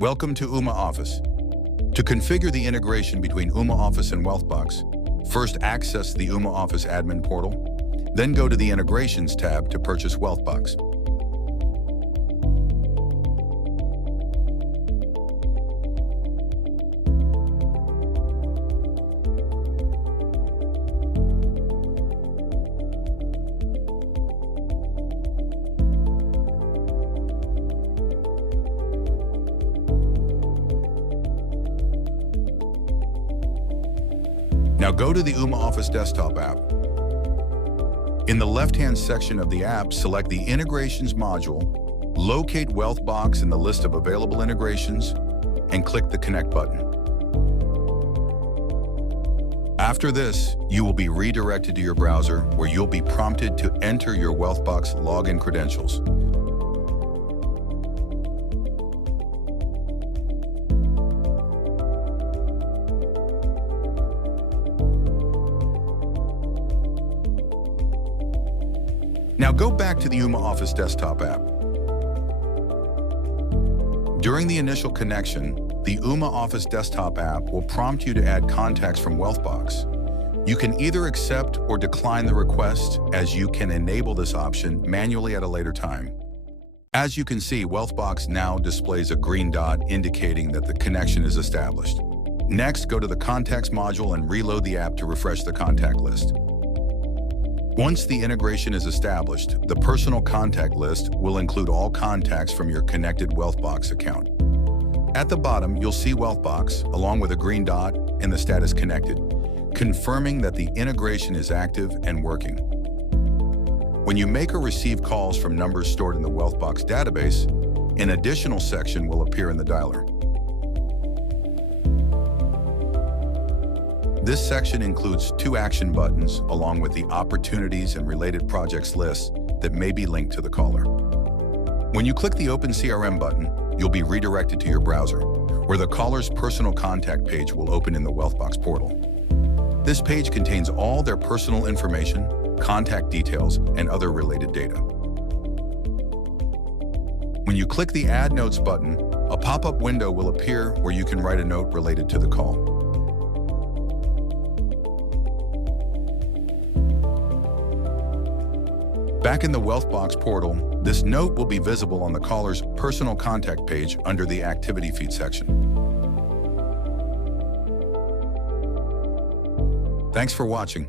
Welcome to Ooma Office. To configure the integration between Ooma Office and Wealthbox, first access the Ooma Office admin portal, then go to the Integrations tab to purchase Wealthbox. Now go to the Ooma Office desktop app. In the left-hand section of the app, select the Integrations module, locate Wealthbox in the list of available integrations, and click the Connect button. After this, you will be redirected to your browser where you'll be prompted to enter your Wealthbox login credentials. Now go back to the Ooma Office desktop app. During the initial connection, the Ooma Office desktop app will prompt you to add contacts from Wealthbox. You can either accept or decline the request, as you can enable this option manually at a later time. As you can see, Wealthbox now displays a green dot indicating that the connection is established. Next, go to the Contacts module and reload the app to refresh the contact list. Once the integration is established, the personal contact list will include all contacts from your connected Wealthbox account. At the bottom, you'll see Wealthbox, along with a green dot and the status connected, confirming that the integration is active and working. When you make or receive calls from numbers stored in the Wealthbox database, an additional section will appear in the dialer. This section includes 2 action buttons along with the opportunities and related projects lists that may be linked to the caller. When you click the Open CRM button, you'll be redirected to your browser, where the caller's personal contact page will open in the Wealthbox portal. This page contains all their personal information, contact details, and other related data. When you click the Add Notes button, a pop-up window will appear where you can write a note related to the call. Back in the Wealthbox portal, this note will be visible on the caller's personal contact page under the Activity Feed section. Thanks for watching.